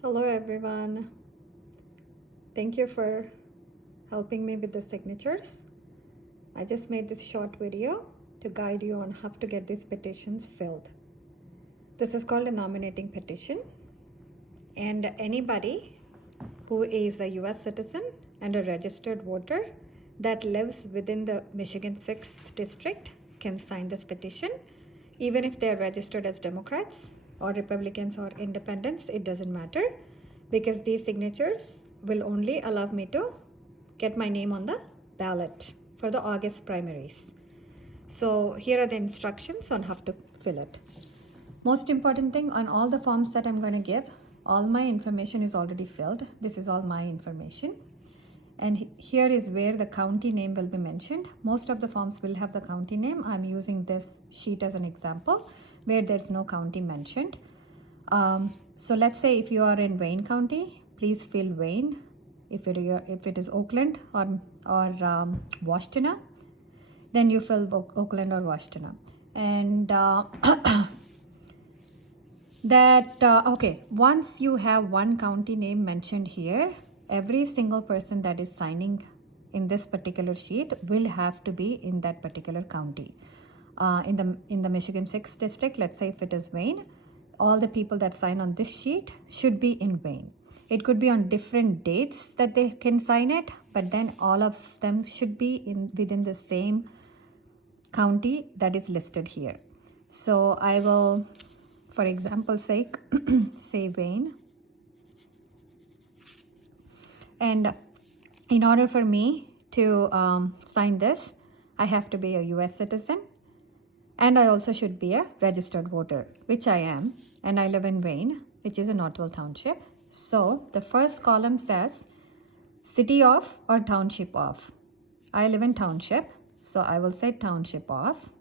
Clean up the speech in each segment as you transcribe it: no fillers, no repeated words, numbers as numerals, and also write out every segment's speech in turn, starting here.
Hello everyone. Thank you for helping me with the signatures. I just made this short video to guide you on how to get these petitions filled. This is called a nominating petition, and anybody who is a US citizen and a registered voter that lives within the Michigan 6th district can sign this petition. Even if they are registered as Democrats or Republicans or independents, it doesn't matter, because these signatures will only allow me to get my name on the ballot for the August primaries. So here are the instructions on how to fill it. Most important thing, on all the forms that I'm going to give, all my information is already filled. This is all my information. And here is where the county name will be mentioned. Most of the forms will have the county name. I'm using this sheet as an example where there's no county mentioned. So let's say if you are in Wayne County, please fill Wayne. If it is Oakland or Washtenaw, then you fill Oakland or Washtenaw. And okay, once you have one county name mentioned here, every single person that is signing in this particular sheet will have to be in that particular county. In the Michigan 6th district, let's say if it is Wayne, all the people that sign on this sheet should be in Wayne. It could be on different dates that they can sign it, but then all of them should be within the same county that is listed here. So I will, for example's sake, say Wayne. And in order for me to sign this, I have to be a US citizen, and I also should be a registered voter, which I am, and I live in Wayne, which is a Northville Township. So the first column says city of or township of. I live in township, so I will say township of.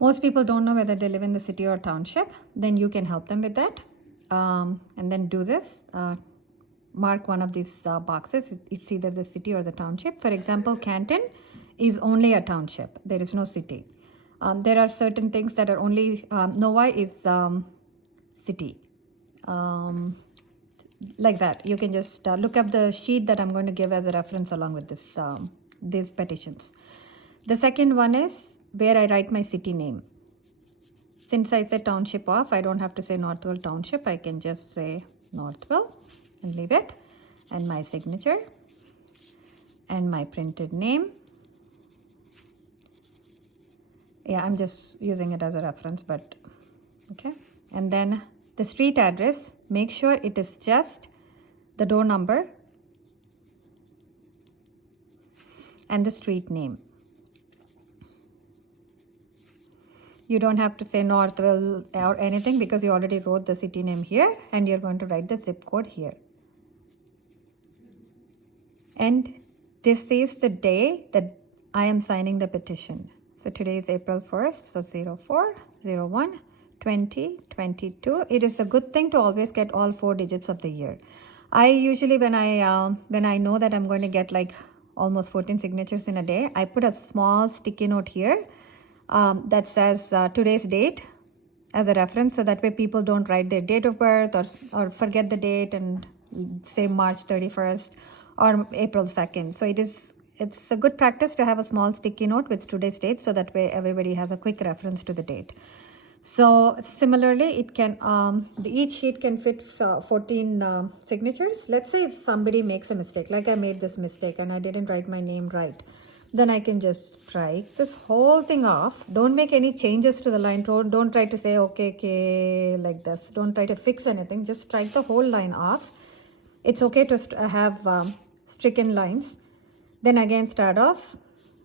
Most people don't know whether they live in the city or township. Then you can help them with that. And then do this. Mark one of these boxes. It's either the city or the township. For example, Canton is only a township. There is no city. There are certain things that are only, Novi is city. Like that. You can just look up the sheet that I'm going to give as a reference along with this these petitions. The second one is where I write my city name. Since I said township of, I don't have to say Northville Township. I can just say Northville and leave it, and my signature and my printed name. Yeah, I'm just using it as a reference, but okay. And then the street address, make sure it is just the door number and the street name. You don't have to say Northville or anything because you already wrote the city name here, and you're going to write the zip code here. And this is the day that I am signing the petition. So today is April 1st, so 04/01/2022. It is a good thing to always get all 4 digits of the year. I usually, when I know that I'm going to get like almost 14 signatures in a day, I put a small sticky note here that says today's date as a reference, so that way people don't write their date of birth or forget the date and say March 31st or April 2nd. So it's a good practice to have a small sticky note with today's date, so that way everybody has a quick reference to the date. So similarly, it can each sheet can fit 14 signatures. Let's say if somebody makes a mistake, like I made this mistake and I didn't write my name right, then I can just strike this whole thing off. Don't make any changes to the line. Don't try to say okay like this. Don't try to fix anything. Just strike the whole line off. It's okay to have stricken lines. Then again start off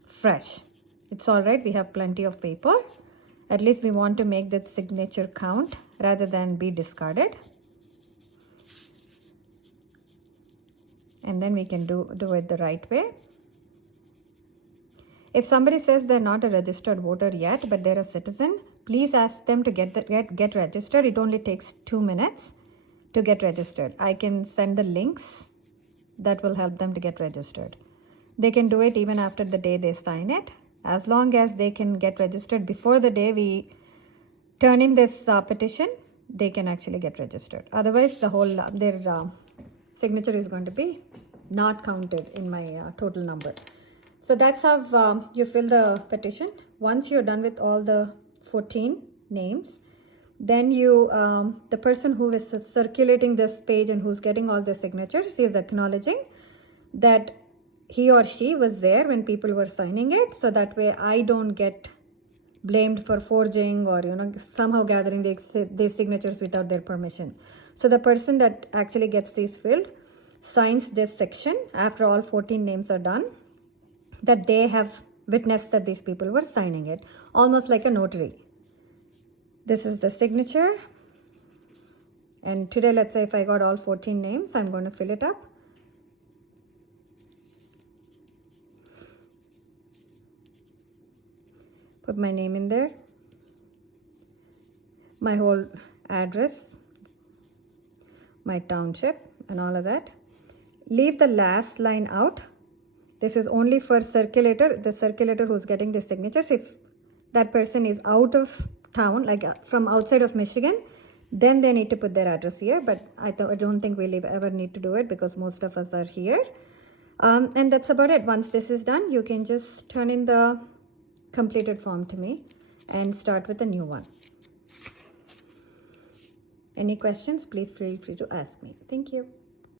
fresh. It's all right. We have plenty of paper. At least we want to make that signature count rather than be discarded. And then we can do it the right way. If somebody says they're not a registered voter yet, but they're a citizen, please ask them to get registered. It only takes 2 minutes to get registered. I can send the links that will help them to get registered. They can do it even after the day they sign it. As long as they can get registered before the day we turn in this petition, they can actually get registered. Otherwise, the whole their signature is going to be not counted in my total number. So that's how you fill the petition. Once you're done with all the 14 names, then you the person who is circulating this page and who's getting all the signatures is acknowledging that he or she was there when people were signing it, so that way I don't get blamed for forging or somehow gathering these signatures without their permission. So the person that actually gets these filled signs this section after all 14 names are done, that they have witnessed that these people were signing it, almost like a notary. This is the signature, and today, let's say if I got all 14 names, I'm going to fill it up. Put my name in there, my whole address, my township, and all of that. Leave the last line out. This is only for circulator, the circulator who's getting the signatures. If that person is out of town, like from outside of Michigan, then they need to put their address here. But I don't think we'll ever need to do it because most of us are here. And that's about it. Once this is done, you can just turn in the completed form to me and start with a new one. Any questions, please feel free to ask me. Thank you.